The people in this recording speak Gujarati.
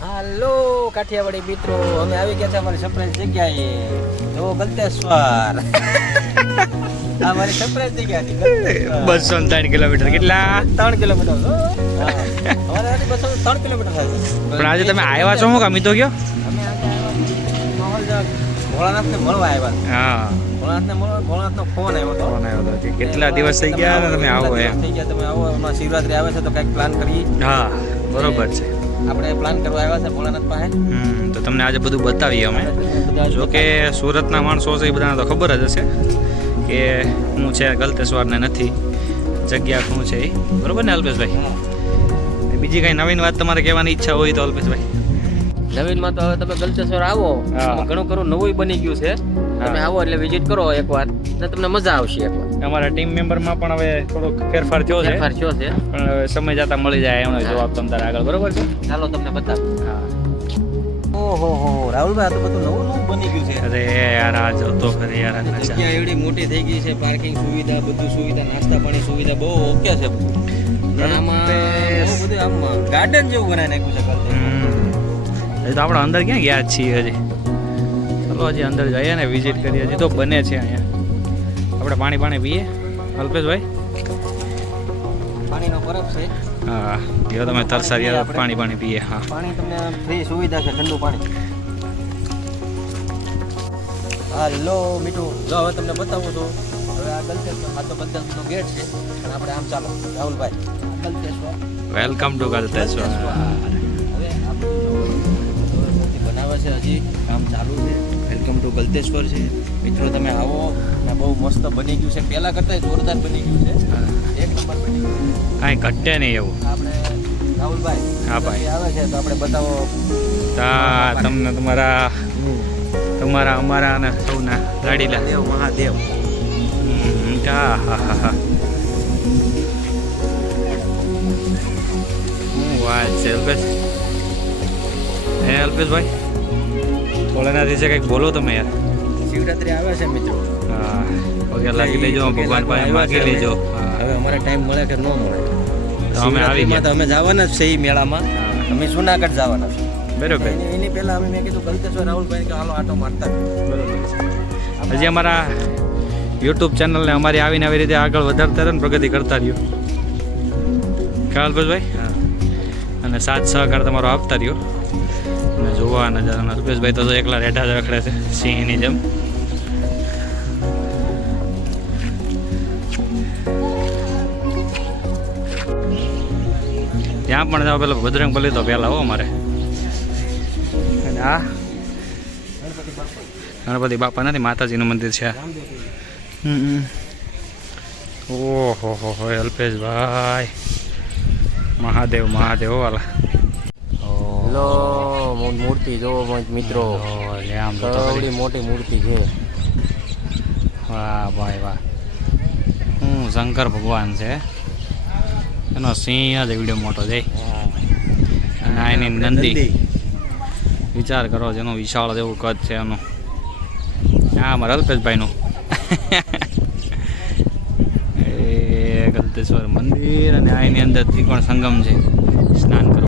હાલો કાઠિયાવાડી મિત્રો, અમે આવી ગયા છે અમારી સરપ્રાઈઝ જગ્યાએ. જો ગલતેશ્વર. આ મારી સરપ્રાઈઝ જગ્યા હતી ગલતેશ્વર. 203 કિલોમીટર. કેટલા? 3 કિલોમીટર. અમારે આથી 203 કિલોમીટર થાય છે. પણ આજે તમે આવ્યા છો હું કામ તો કયો? અમે આજે ભોળાનાથને મળવા આવ્યા. હા, ભોળાનાથનો ફોન આવ્યો હતો. ફોન આવ્યો હતો. કેટલા દિવસ થઈ ગયા ને તમે આવો એમ? થઈ ગયા તમે આવો. હમણાં શિવરાત્રી આવે છે તો કંઈક પ્લાન કરીએ. હા, બરોબર છે. આપણે પ્લાન કરવા આવ્યા છે ભોળાનાથ પાસે. તો તમને આજે બધું બતાવીએ અમે. જો કે સુરતના માણસો છે એ બધાને તો ખબર જ હશે કે હું છે ગલતેશ્વર ને નથી જગ્યા શું છે એ. બરોબર ને અલ્પેશભાઈ? બીજી કઈ નવીન વાત તમારે કહેવાની ઈચ્છા હોય તો અલ્પેશભાઈ? નવીનમાં તો હવે તમે ગલતેશ્વર આવો, હા. ઘણું ખરું નવું બની ગયું છે. તમે આવો એટલે વિઝિટ કરો એકવાર, એટલે તમને મજા આવશે એકવાર. અમારા ટીમ મેમ્બરમાં પણ હવે થોડોક ફેરફાર થયો છે, ફેરફાર થયો છે, પણ હવે સમય જતા મળી જાય એમનો જવાબ તમ તારે આગળ. બરોબર છે? ચાલો તમને બતાવું. હા. ઓહો હો રાહુલભાઈ, આ તો બધું નવું નવું બની ગયું છે. અરે યાર, આ જોતો ખરી યાર. જગ્યા એવડી મોટી થઈ ગઈ છે, પાર્કિંગ સુવિધા, બધું સુવિધા, નાસ્તા પાણી સુવિધા બહુ ઓકે છે બધું. અને આમાં બહુ બધું આમ ગાર્ડન જેવું બનાવી નાખ્યું છે ગલતેશ્વર. એ તો આપણે અંદર ક્યાં ગયા છીએ હજી? ચલો હજી અંદર જઈએ ને વિઝિટ કરીએ. હજી તો બને છે અહીંયા. આપણે પાણી પીએ અલ્પેશભાઈ? પાણીનો બરફ છે. હા, જો તમે તરસારી પાણી પીએ. હા, પાણી તમને ફ્રી સુવિધા છે, ઠંડુ પાણી. હાલો મીઠું, જો હવે તમને બતાવું છું. હવે આ ગલતેશ્વર, આ તો ગલતેશ્વરનો ગેટ છે. અને આપણે આમ ચાલો રાહુલભાઈ, ગલતેશ્વર. Welcome to Galteshwar. હવે આ બધું જો બનાવે છે, હજી કામ ચાલુ છે. વેલકમ ટુ ગલતેશ્વર છે મિત્રો. તમે આવો. અને બહુ મસ્ત બની ગયું છે, પહેલા કરતા જોરદાર બની ગયું છે. એક નંબર બની ગયું છે. કાંઈ ઘટે નહીં એવું. આપણે રાહુલભાઈ, હા ભાઈ, આવે છે તો આપણે બતાવો. તમને તમારા અમારા અને સૌના લાડીલા દેવ મહાદેવ. હા હા હા હા. શું વાત છે અલ્પેશ? હે અલ્પેશભાઈ, ભોળાનાથ છે, કંઈક બોલો તમે યાર. શિવરાત્રી આવે છે મિત્રો. હા, પગે લાગી લેજો, ભગવાન પાસે માગી લેજો. હવે અમારે ટાઈમ મળે કે ન મળે, તો અમે આવી ગયા. તો અમે જવાના જ છે એ મેળામાં. અમે જુનાગઢ જવાના છે. બરોબર. એની પહેલા મેં કીધું ગલતેશ્વર રાહુલભાઈ કે હાલો આટો મારતા. બરોબર છે. હજી અમારા યુટ્યુબ ચેનલને અમારી આવીને આવી રીતે આગળ વધારતા રહો ને પ્રગતિ કરતા રહ્યો. ખ્યાલ અલ્પેશભાઈ? હા. અને સાથ સહકાર તમારો આપતા રહ્યો. અને જોવા નજારા. અલ્પેશભાઈ તો એકલા રેઢા જ રખડે છે સિંહની જેમ. ત્યાં પણ જાઓ પેલો બજરંગ બલી તો પહેલાં હો અમારે. અને આ ગણપતિ બાપા નથી, માતાજીનું મંદિર છે. ઓહો હો હો અલ્પેશભાઈ, મહાદેવ વાલા. લો મૂર્તિ જોવો મિત્રો. આમ તો એવડી મોટી મૂર્તિ છે. વાહ ભાઈ વાહ. શંકર ભગવાન છે. એનો સિંહ જ એવડો મોટો છે. અને આ એની નંદી. વિચાર કરો, જેનો વિશાળ જેવું કદ છે એનું. હા, અમારા અલ્પેશભાઈનું. એ ગલતેશ્વર મંદિર, અને આ એની અંદર ત્રિકોણ સંગમ છે. સ્નાન કરો.